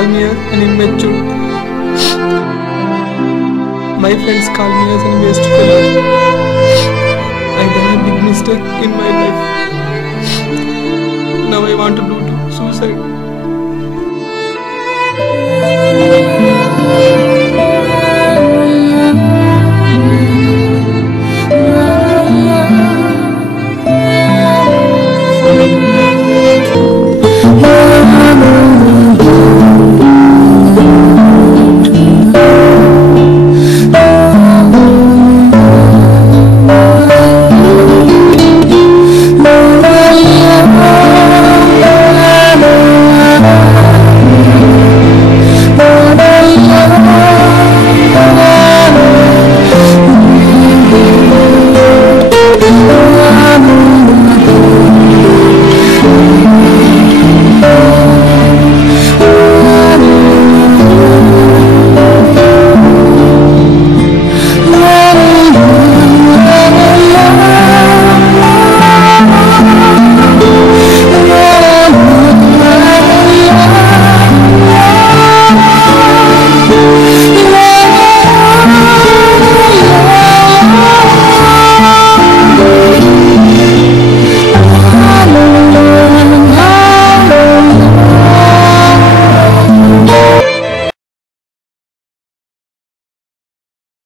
call me an immature. My friends call me as a waste fellow. I done a big mistake in my life. Now I want to do suicide.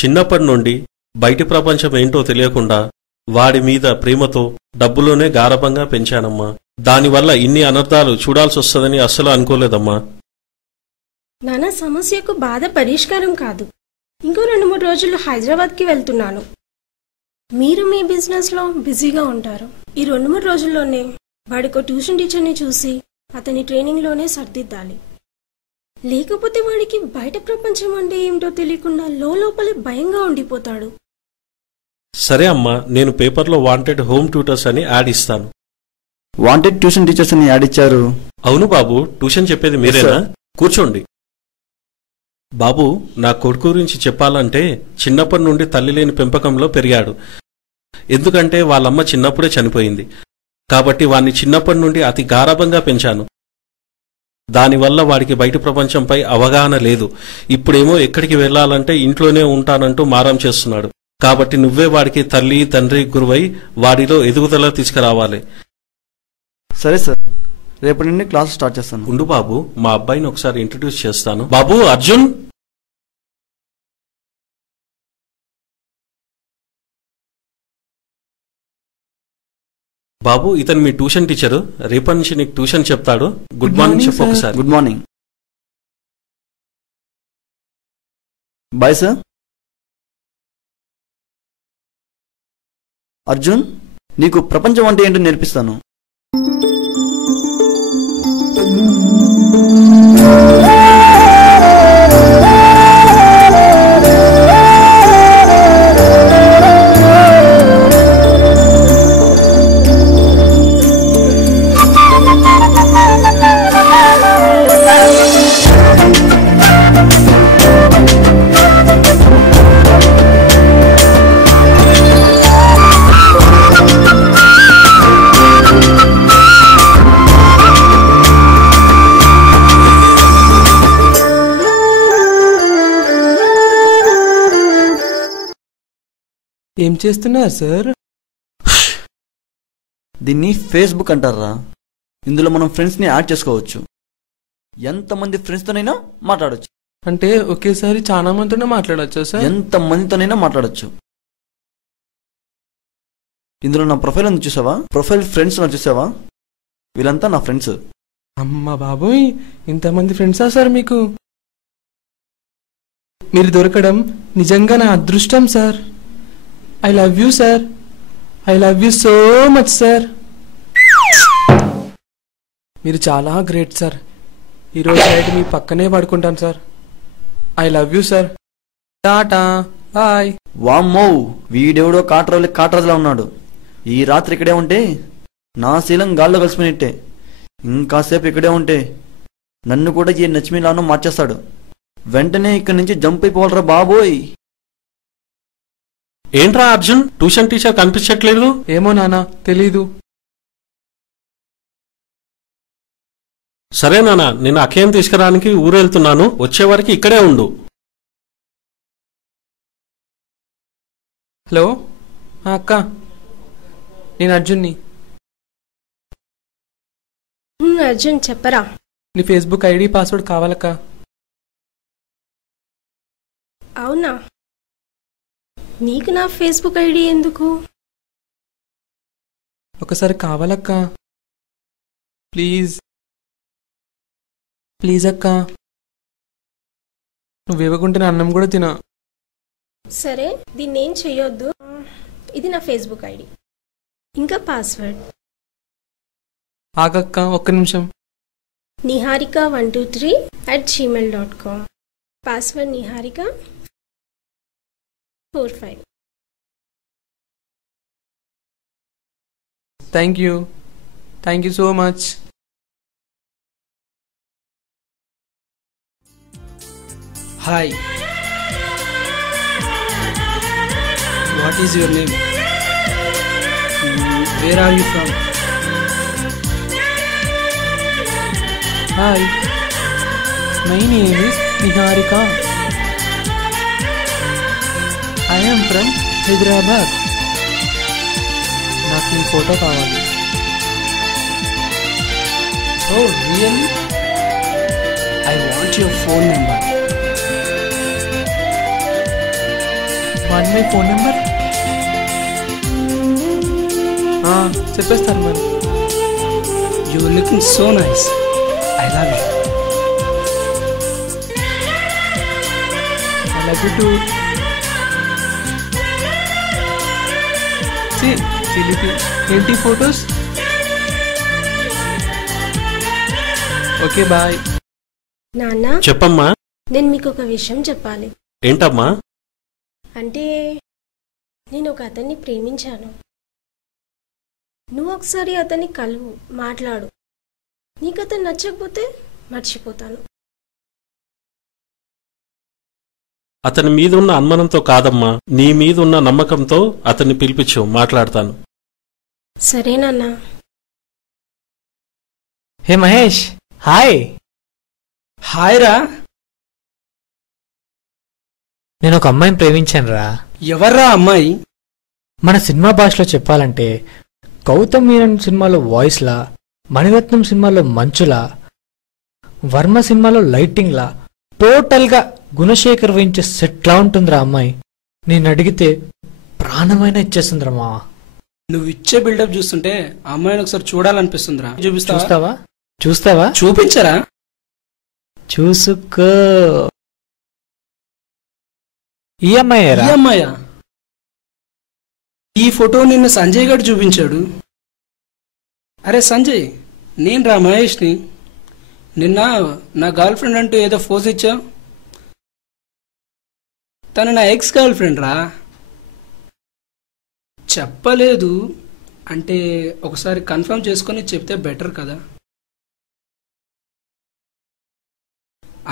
చిన్నప్పటి నుండి బయటి ప్రపంచం ఏంటో తెలియకుండా వాడి మీద ప్రేమతో డబ్బులోనే గారభంగా పెంచానమ్మా. దానివల్ల ఇన్ని అనర్థాలు చూడాల్సి వస్తుందని అస్సలు అనుకోలేదమ్మా. నాన్న, సమస్యకు బాధ పరిష్కారం కాదు. ఇంకో 2-3 రోజుల్లో హైదరాబాద్కి వెళ్తున్నాను. మీరు మీ బిజినెస్లో బిజీగా ఉంటారు. ఈ 2-3 రోజుల్లోనే వాడికో ట్యూషన్ టీచర్ని చూసి అతని ట్రైనింగ్లోనే సర్దిద్దాలి. లేకపోతే వాడికి బయట ప్రపంచం అంటే ఏమిటో తెలియకుండా లోపలే భయంగా ఉండిపోతాడు. సరే అమ్మా, నేను పేపర్లో వాంటెడ్ హోమ్ ట్యూటర్స్ అని యాడ్ ఇస్తాను. వాంటెడ్ ట్యూషన్ టీచర్స్ అని యాడ్ ఇచ్చారు? అవును బాబు, ట్యూషన్ చెప్పేది మీరేనా? కూర్చోండి. బాబు, నా కొడుకు గురించి చెప్పాలంటే చిన్నప్పటి నుండి తల్లి లేని పెంపకంలో పెరిగాడు. ఎందుకంటే వాళ్ళమ్మ చిన్నప్పుడే చనిపోయింది. కాబట్టి వాణ్ణి చిన్నప్పటి నుండి అతి గారాబంగా పెంచాను. దానివల్ల వాడికి బయట ప్రపంచంపై అవగాహన లేదు. ఇప్పుడేమో ఎక్కడికి వెళ్లాలంటే ఇంట్లోనే ఉంటానంటూ మారం చేస్తున్నాడు. కాబట్టి నువ్వే వాడికి తల్లి తండ్రి గురువై వాడిలో ఎదుగుదల తీసుకురావాలి. సరే సార్, రేపటి నుండి క్లాస్ స్టార్ట్ చేస్తాను. ఉండు బాబు, మా అబ్బాయిని ఒకసారి ఇంట్రడ్యూస్ చేస్తాను. బాబు అర్జున్. బాబు, ఇతను మీ ట్యూషన్ టీచరు. రేపటి నుంచి నీకు ట్యూషన్ చెప్తాడు. గుడ్ మార్నింగ్ చెప్పు ఒకసారి. Good morning. Bye sir. Arjun, నీకు ప్రపంచం అంటే ఏంటో నేర్పిస్తాను. ఏం చేస్తున్నారు సార్? దీన్ని ఫేస్బుక్ అంటారా. ఇందులో మనం ఫ్రెండ్స్ని యాడ్ చేసుకోవచ్చు. ఎంతమంది ఫ్రెండ్స్తోనైనా మాట్లాడచ్చు. అంటే ఒకేసారి చాలా మందితోనే మాట్లాడచ్చా సార్? ఎంతమందితోనైనా మాట్లాడచ్చు. ఇందులో నా ప్రొఫైల్ ఉంది చూసావా? ప్రొఫైల్ ఫ్రెండ్స్ చూసావా? వీళ్ళంతా నా ఫ్రెండ్స్. అమ్మ బాబోయ్, ఇంతమంది ఫ్రెండ్సా సార్ మీకు? మీరు దొరకడం నిజంగా నా అదృష్టం sir. I love you sir. I love you so much sir. మీరు చాలా గ్రేట్ సార్. ఈరోజు నైట్ మీ పక్కనే పడుకుంటాను sir. I love you sir. Tata bye. వామ్మో, వీడెవడో కాట్రాజులా ఉన్నాడు. ఈ రాత్రి ఇక్కడే ఉంటే నా శీలం గాల్లో కలిసిపోయినట్టే. ఇంకాసేపు ఇక్కడే ఉంటే నన్ను కూడా ఈ నచ్చిమిలాను మార్చేస్తాడు. వెంటనే ఇక్కడి నుంచి జంప్ అయిపోవాలరా బాబోయ్. ఏంట్రా అర్జున్, ట్యూషన్ టీచర్ కనిపించట్లేదు? ఏమో నాన్న, తెలీదు. సరే నాన్న, నేను అక్కయ్యని తీసుకురానికి ఊరెళ్తున్నాను, వచ్చేవరకు ఇక్కడే ఉండు. హలో అక్క, నేను అర్జున్ని. అర్జున్ చెప్పరా. నీ ఫేస్బుక్ ఐడి పాస్వర్డ్ కావాలక్క. అవునా, నీకు నా ఫేస్బుక్ ఐడి ఎందుకు? ఒకసారి కావాలక్క, ప్లీజ్ ప్లీజ్ అక్క. నువ్వేవకుంటే నా అన్నం కూడా తినా. సరే, దీన్ని ఏం చెయ్యొద్దు. ఇది నా ఫేస్బుక్ ఐడి, ఇంకా పాస్వర్డ్. ఆగక్క, ఒక్క నిమిషం. niharika123@gmail.com. Password Niharika 45. Thank you so much. Hi, what is your name? Where are you from? Hi, my name is Niharika. I am from Hyderabad. నాకు నీ ఫోటో కావాలి. Oh really? I want your phone number. What my phone number? చెప్పేస్తాను మరి. You are looking so nice. I love you. I love you too. ఏంటి photos? Okay bye. నాన్న, చెప్పమ్మా. నేను మీకు ఒక విషయం చెప్పాలి. ఏంటమ్మా? అంటే నేను ఒక అతన్ని ప్రేమించాను. నువ్వు ఒకసారి అతన్ని కలువు, మాట్లాడు. నీకు అతను నచ్చకపోతే మర్చిపోతాను. అతని మీదున్న అనుమానంతో కాదమ్మా, నీ మీదున్న నమ్మకంతో అతన్ని పిలిపించు, మాట్లాడతాను. సరేనన్నా. హే మహేష్, హాయ్. హాయ్ రా. నేను ఒక అమ్మాయిని ప్రేమించాను రా. ఎవర్రా అమ్మాయి? మన సినిమా భాషలో చెప్పాలంటే గౌతమ్ మీనన్ సినిమాలో వాయిస్లా, మణిరత్నం సినిమాలో మంచులా, వర్మ సినిమాలో లైటింగ్లా, టోటల్గా గుణశేఖర్ వహించే సెట్లా ఉంటుందిరా అమ్మాయి. నేను అడిగితే ప్రాణమైనా ఇచ్చేస్తుందిరా మావా. నువ్వు ఇచ్చే బిల్డప్ చూస్తుంటే ఆ అమ్మాయిని ఒకసారి చూడాలనిపిస్తుందిరా. చూస్తావా? చూస్తావా? చూపించరా. చూసుకో. ఈ అమ్మాయేరా? ఈ అమ్మాయా? ఈ ఫోటో నిన్న సంజయ్ గారు చూపించాడు. అరే సంజయ్, నేను రా మహేష్ని. నిన్న నా గర్ల్ ఫ్రెండ్ అంటూ ఏదో ఫోజ్ ఇచ్చా. తను నా ఎక్స్ గర్ల్ ఫ్రెండ్ రా. చెప్పలేదు అంటే ఒకసారి కన్ఫర్మ్ చేసుకొని చెప్తే బెటర్ కదా,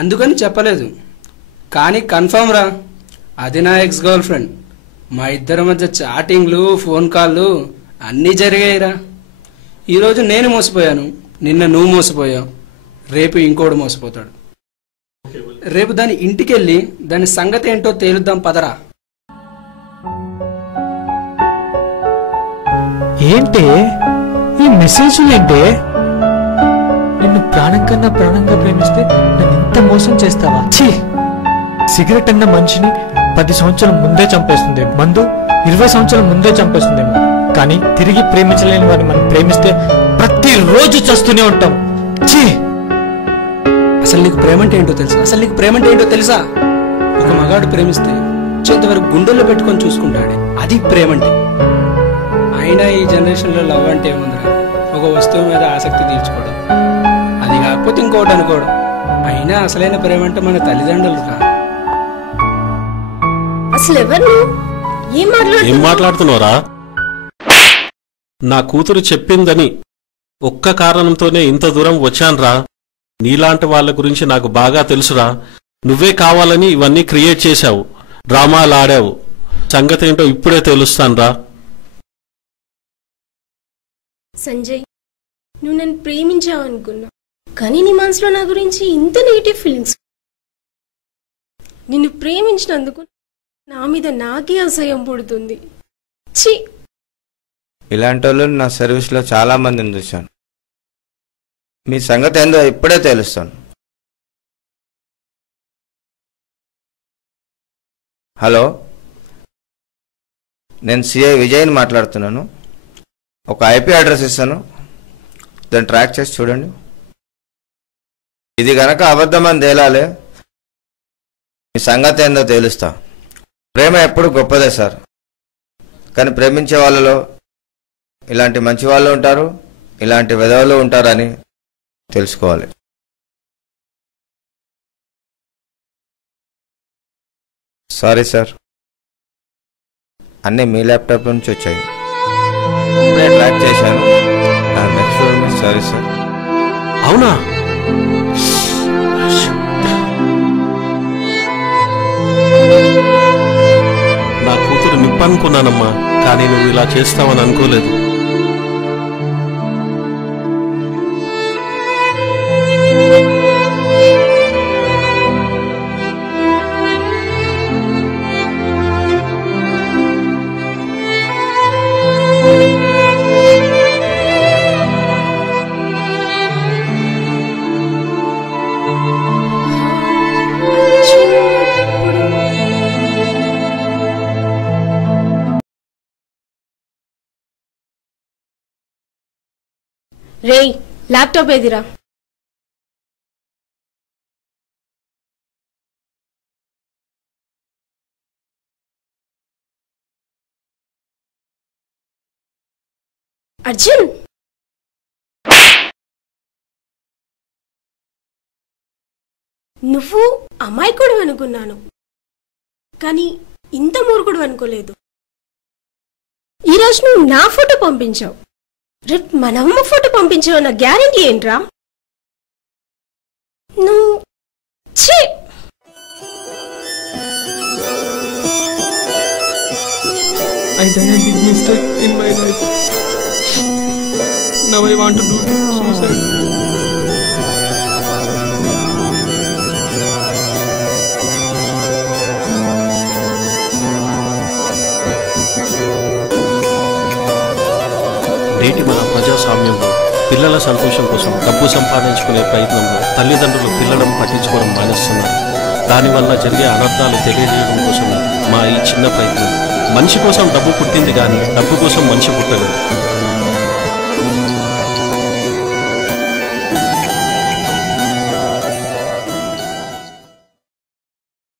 అందుకని చెప్పలేదు. కానీ కన్ఫర్మ్ రా, అది నా ఎక్స్ గర్ల్ ఫ్రెండ్. మా ఇద్దరి మధ్య చాటింగ్లు, ఫోన్ కాళ్ళు అన్నీ జరిగాయిరా. ఈరోజు నేను మోసపోయాను, నిన్న నువ్వు మోసపోయావు, రేపు ఇంకోడు మోసపోతాడు. రేపు దాని ఇంటికెళ్ళి దాని సంగతి ఏంటో తేలుద్దాం పదరా. ఏంటే ఈ మెసేజ్? ఏంటే నిన్ను ప్రాణం కన్నా ప్రాణంగా ప్రేమిస్తే నన్ను ఇంత మోసం చేస్తావా? ఛీ! సిగరెట్ అన్న మనిషిని 10 సంవత్సరాల ముందే చంపేస్తుంది, మందు 20 సంవత్సరాల ముందే చంపేస్తుందేమో. కానీ తిరిగి ప్రేమించలేని వారిని మనం ప్రేమిస్తే ప్రతిరోజు చస్తూనే ఉంటాం. ఛీ! అసలు నీకు ప్రేమంటే ఏంటో తెలుసా? ఒక మగాడు ప్రేమిస్తే చేంతవరకు గుండెల్లో పెట్టుకొని చూసుకుంటాడే, అది ప్రేమంటే. అయినా ఈ జనరేషన్లో లవ్ అంటే ఏముందిరా, ఒక వస్తువు మీద ఆసక్తి తీర్చుకోవడం, అది కాకపోతే ఇంకోటి అనుకోవడం. అయినా అసలైన ప్రేమంటే మన తల్లిదండ్రులు రా. అసలు ఎవరు? ఏం మాట్లాడుతున్నావురా? నా కూతురు చెప్పిందని ఒక్క కారణంతోనే ఇంత దూరం వచ్చాన్రా. నీలాంటి వాళ్ళ గురించి నాకు బాగా తెలుసురా. నువ్వే కావాలని ఇవన్నీ క్రియేట్ చేశావు, డ్రామాలు ఆడావు. సంగతి ఏంటో ఇప్పుడే తెలుస్తాన్రా. సంజయ్, నువ్వు నన్ను ప్రేమించావు అనుకున్నా, కానీ నీ మనసులో నా గురించి ఇంత నెగిటివ్ ఫీలింగ్స్. నిన్ను ప్రేమించినందుకు నా మీద నాకే అసహ్యం పుడుతుంది. ఛీ! ఇలాంటి వాళ్ళు నా సర్వీస్లో చాలా మందిని చూశాను. మీ సంగతి ఏందో ఇప్పుడే తెలుస్తాను. హలో, నేను సిఐ విజయ్ని మాట్లాడుతున్నాను. ఒక ఐపీ అడ్రస్ ఇస్తాను, దాన్ని ట్రాక్ చేసి చూడండి. ఇది గనక అబద్ధమని తేలాలే, మీ సంగతి ఏందో తేలుస్తా. ప్రేమ ఎప్పుడు గొప్పదే సార్, కానీ ప్రేమించే వాళ్ళలో ఇలాంటి మంచి వాళ్ళు ఉంటారు, ఇలాంటి వెధవలు ఉంటారని తెలుసుకోవాలి. సారీ సార్, అన్నీ మీ ల్యాప్టాప్ నుంచి వచ్చాయి. ఇప్పుడే ట్రాక్ చేశాను. Next sorry sir. అవునా? నా కూతురు నిప్పనుకున్నానమ్మా, కానీ నువ్వు ఇలా చేస్తావని అనుకోలేదు. రేయ్, ల్యాప్టాప్ ఏదిరా? అర్జున్, నువ్వు అమాయకుడు అనుకున్నాను, కానీ ఇంత మూర్ఖుడు అనుకోలేదు. ఈరోజు నువ్వు నా ఫోటో పంపించావు, రేపు మనమ్మ ఫోటో పంపించావు. నా గ్యారెంటీ ఏంట్రా? నువ్వు ఛీ! I done a big mistake in my life. Now I want to do suicide. నేటి మన ప్రజాస్వామ్యంలో పిల్లల సంతోషం కోసం డబ్బు సంపాదించుకునే ప్రయత్నంలో తల్లిదండ్రులు పిల్లలను పట్టించుకోవడం మానేస్తున్నారు. దానివల్ల జరిగే అనర్థాలు తెలియజేయడం కోసం మా ఈ చిన్న ప్రయత్నం. మనిషి కోసం డబ్బు పుట్టింది కానీ డబ్బు కోసం మనిషి పుట్టలేదు.